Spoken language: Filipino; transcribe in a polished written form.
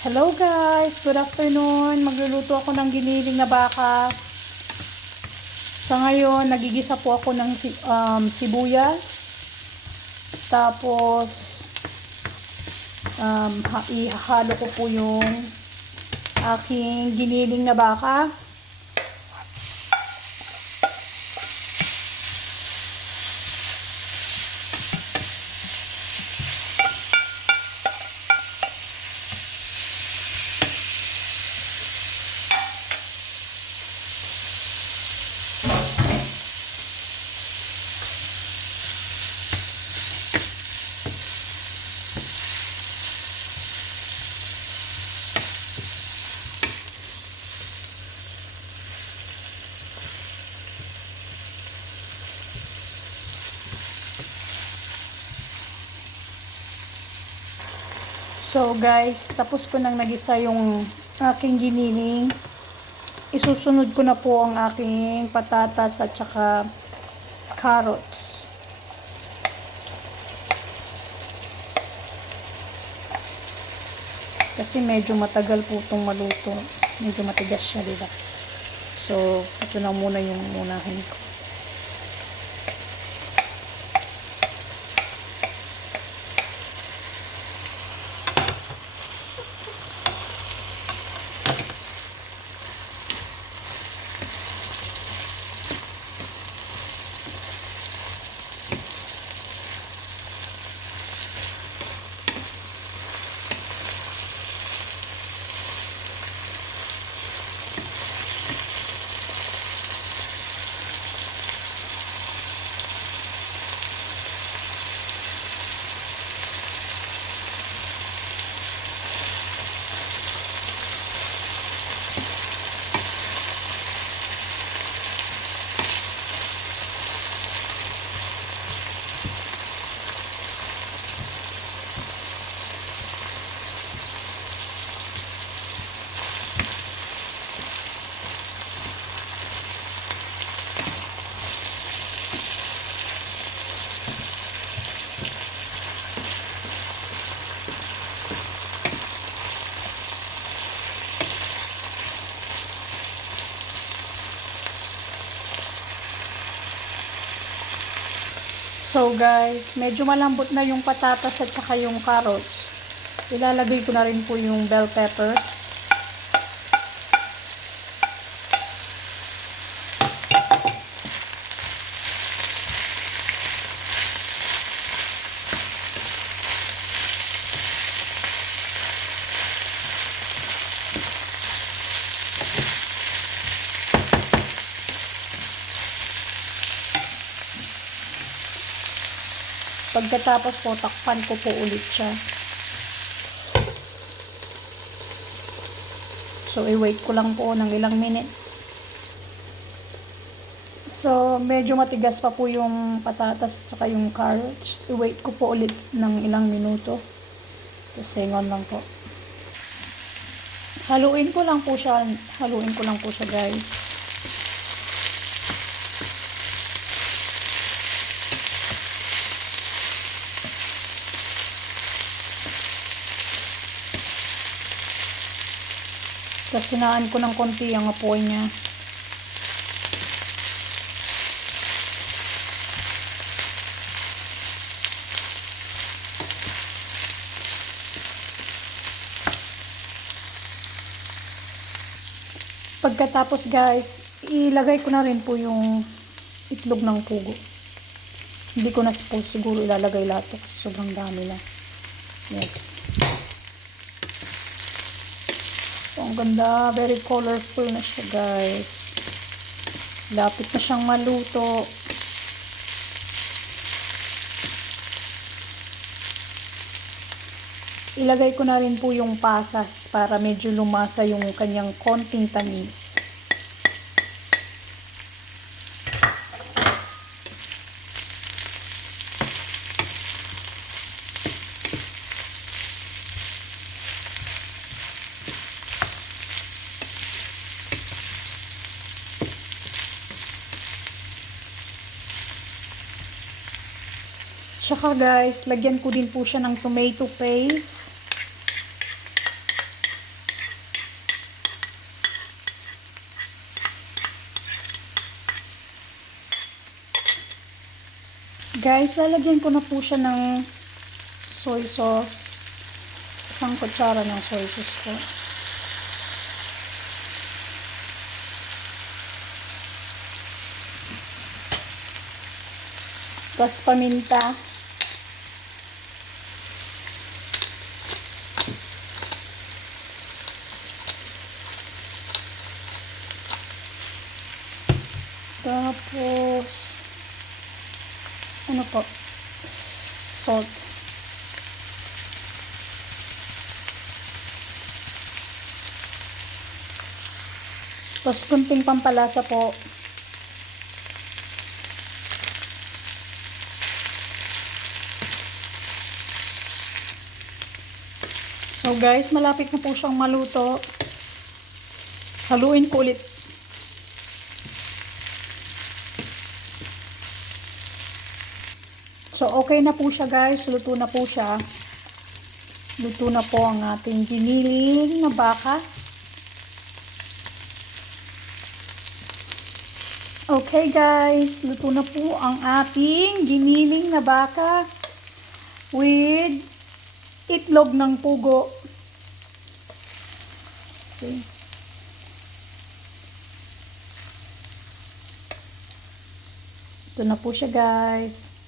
Hello guys, good afternoon. Magluluto ako ng giniling na baka. Sa ngayon, nagigisa po ako ng sibuyas. Tapos, ihalo ko po yung aking giniling na baka. So guys, tapos ko nang nagisa yung aking giniling. Isusunod ko na po ang aking patatas at saka carrots. Kasi medyo matagal po itong maluto. Medyo matigas siya, diba? So, ito na muna yung unahin ko. So guys, medyo malambot na yung patatas at saka yung carrots. Ilalagay ko na rin po yung bell pepper. Pagkatapos po, takpan ko po ulit siya. So, i-wait ko lang po ng ilang minutes. So, medyo matigas pa po yung patatas at saka yung carrots. I-wait ko po ulit ng ilang minuto. Kasi ngon lang po. Haluin ko lang po siya. Haluin ko lang po siya, guys. Tapos sinaan ko ng konti ang apoy niya. Pagkatapos guys, ilagay ko na rin po yung itlog ng pugo. Hindi ko na po siguro ilalagay lahat kasi sobrang dami na. Yan. So, ang ganda, very colorful na siya guys. Lapit na siyang maluto. Ilagay ko na rin po yung pasas para medyo lumasa yung kanyang konting tamis. Tsaka guys, lagyan ko din po siya ng tomato paste. Guys, lalagyan ko na po siya ng soy sauce. Isang kutsara ng soy sauce po. Tapos paminta. Tapos ano po? Salt. Tapos kunting pampalasa po. So guys, malapit na po siyang maluto. Haluin ko ulit. So okay na po siya guys, luto na po siya. Luto na po ang ating giniling na baka. Okay guys, luto na po ang ating giniling na baka with itlog ng pugo. See? Ito na po siya guys.